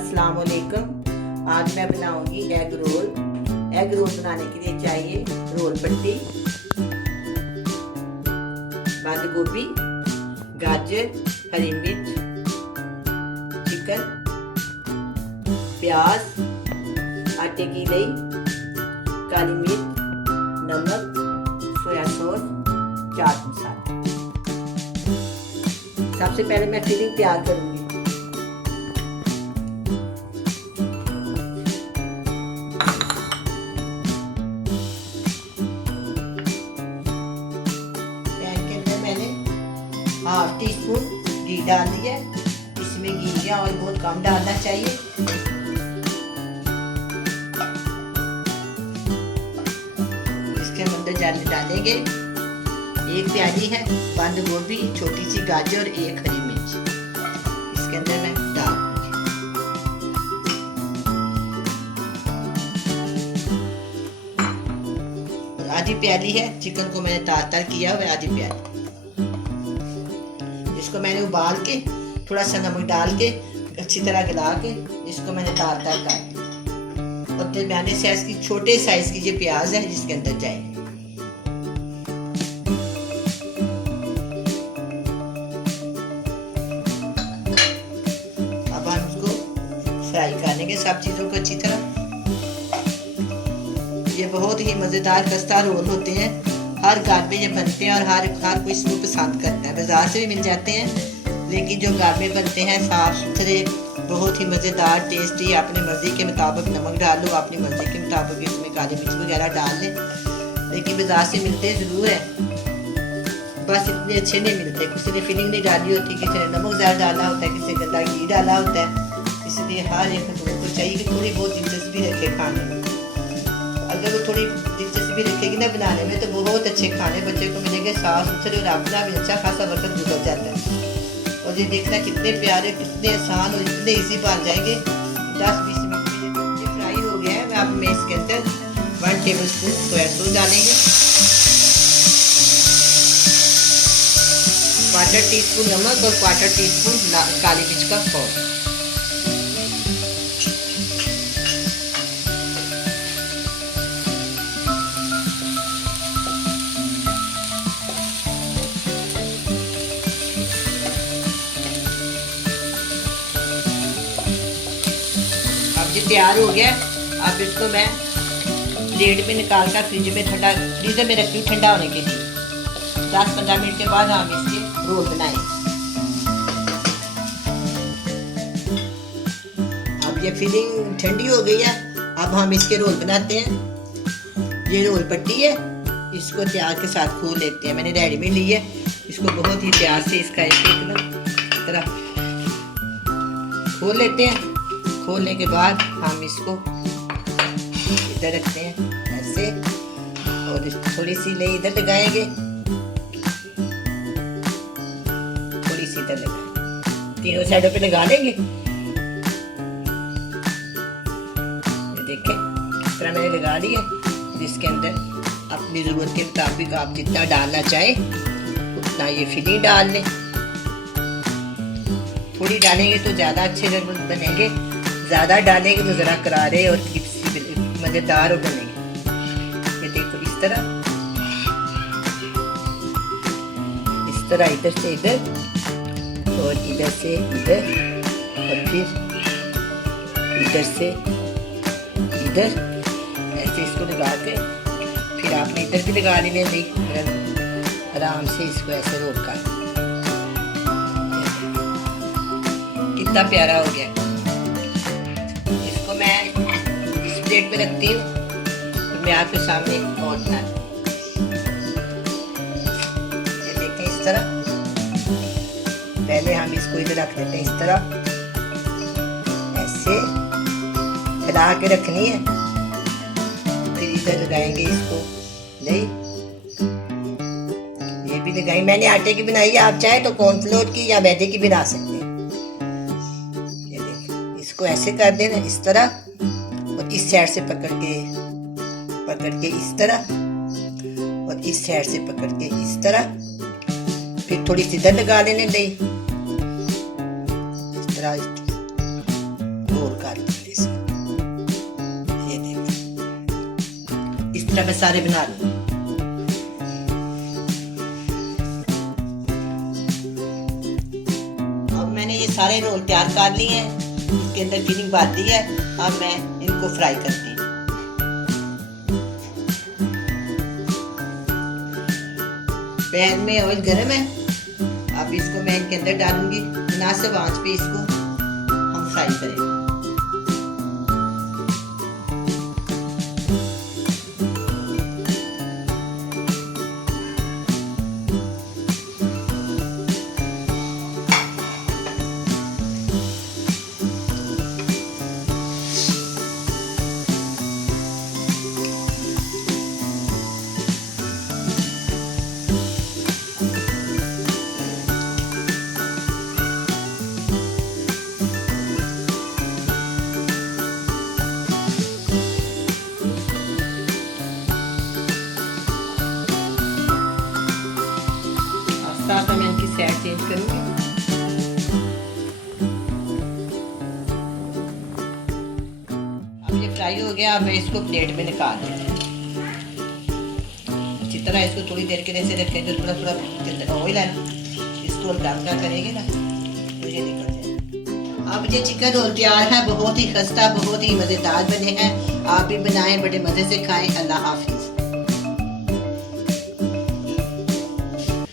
अस्सलाम वालेकुम। आज मैं बनाऊंगी एग रोल। एग रोल बनाने के लिए चाहिए रोल पट्टी, बंद गोभी, गाजर, हरी मिर्च, चिकन, प्याज, आटे की दही, काली मिर्च, नमक, सोया सॉस, चाट मसाला। सबसे पहले मैं फिलिंग तैयार करूंगी। हाफ टी स्पून घी डाल दिया। इसमें घी या ऑयल बहुत कम डालना चाहिए। इसके अंदर डालेंगे एक प्याली है बंद गोभी, छोटी सी गाजर और एक हरी मिर्च। इसके अंदर मैं डाल दूंगी। आधी प्याली है चिकन को मैंने तार किया हुआ, आधी प्याली। इसको मैंने उबाल के थोड़ा सा नमक डाल के अच्छी तरह गला के इसको मैंने तार काट और दरमियाने साइज की छोटे साइज की जो प्याज है जिसके अंदर जाए। अब हम इसको फ्राई कर लेंगे सब चीजों को अच्छी तरह। ये बहुत ही मजेदार खस्ता रोल होते हैं, हर घर में ये बनते हैं और हर कोई इसको पसंद करता है। बाजार से भी मिल जाते हैं, लेकिन जो घर में बनते हैं साफ सुथरे, बहुत ही मज़ेदार, टेस्टी। अपनी मर्ज़ी के मुताबिक नमक डाल लो, अपनी मर्ज़ी के मुताबिक इसमें काली मिर्च वगैरह डाल लें। लेकिन बाजार से मिलते ज़रूर है, बस इतने अच्छे नहीं मिलते। किसी ने फिलिंग नहीं डाली होती, किसी ने नमक ज़्यादा डाला होता है, किसी ने गंदा घी डाला होता है। इसलिए हर एक लोगों को चाहिए कि थोड़ी बहुत दिलचस्पी रखे खाने में। अगर वो थोड़ी दिलचस्पी रखेगी ना बनाने में, तो बहुत अच्छे खाने बच्चे को मिलेंगे, साफ सुथरे, और अपना भी अच्छा खासा वक्त गुजर जाता है। और ये देखना कितने प्यारे, कितने आसान और इतने इजी बन जाएंगे। 10-20 मिनट में ये फ्राई हो गया है। अब मैं इसके अंदर 1 टेबलस्पून सोया सॉस डालेंगे, 1/4 टीस्पून नमक और 1/4 टीस्पून काली मिर्च का पाउडर। ये तैयार हो गया। अब इसको मैं प्लेट में निकाल कर फ्रीजर में रखती हूँ ठंडा होने के लिए। 10-15 मिनट के बाद हम इसके रोल बनाएंगे। अब ये फिलिंग ठंडी हो गई है। अब हम इसके रोल बनाते हैं। ये रोल पट्टी है, इसको तैयार के साथ खोल लेते हैं। मैंने रेडी में ली है। इसको बहुत ही प्यार से इसका एक तरह खोल लेते हैं। खोलने के बाद हम इसको इधर रखते हैं ऐसे, और थोड़ी सी ले इधर लगाएंगे, थोड़ी सी इधर लगाएंगे, तीनों साइडों पे लगा लेंगे। ये देखें इस तरह मैंने लगा ली है। जिसके अंदर अपनी ज़रूरत के मुताबिक आप जितना डालना चाहे उतना ये फिलिंग डाल लें। थोड़ी डालेंगे तो ज़्यादा अच्छे बनेंगे, ज़्यादा डालेंगे तो ज़रा करारे और मज़ेदार बनेंगे। ये देखो इस तरह इधर से इधर और इधर से इधर और फिर इधर से इधर, ऐसे इसको लगा के फिर आपने इधर भी लगा लेने। आराम से इसको ऐसे रोल कर। कितना प्यारा हो गया। मैं इस प्लेट में रखती हूँ, तो मैं आपके सामने और बना। ये देखें इस तरह। पहले हम इसको इधर रख देते हैं इस तरह, ऐसे फैला के रखनी है। फिर इधर लगाएंगे इसको नहीं, ये भी लगाई। मैंने आटे की बनाई है, आप चाहे तो कॉर्नफ्लोर की या मैदे की बना सकते हैं। इसको ऐसे कर देना इस तरह, और इस साइड से पकड़ के इस तरह, और इस साइड से पकड़ के इस तरह। फिर थोड़ी सी इधर लगा लेने दही, इस तरह रोल कर दिए इसको। ये देखिए इस तरह मैं सारे बना लूँ। अब मैंने ये सारे रोल तैयार कर लिए हैं, इसके अंदर फिलिंग भर दी है। अब मैं इनको फ्राई करती हूँ। पैन में ऑयल गर्म है, अब इसको मैं इनके अंदर डालूंगी। मुनासिब आंच पे इसको हम फ्राई करेंगे। साथ में इनकी साइड चेंज करूंगी। अब ये फ्राई हो गया, अब मैं इसको प्लेट में निकाल दूंगी। अच्छी तरह इसको थोड़ी देर के लिए से रखें, जो थोड़ा थोड़ा ऑयल है इसको हल्का करेंगे ना तो ये निकल जाए। अब ये चिकन रोल तैयार है, बहुत ही खस्ता बहुत ही मज़ेदार बने हैं। आप भी बनाएं, बड़े मज़े से खाएं। अल्लाह हाफिज़।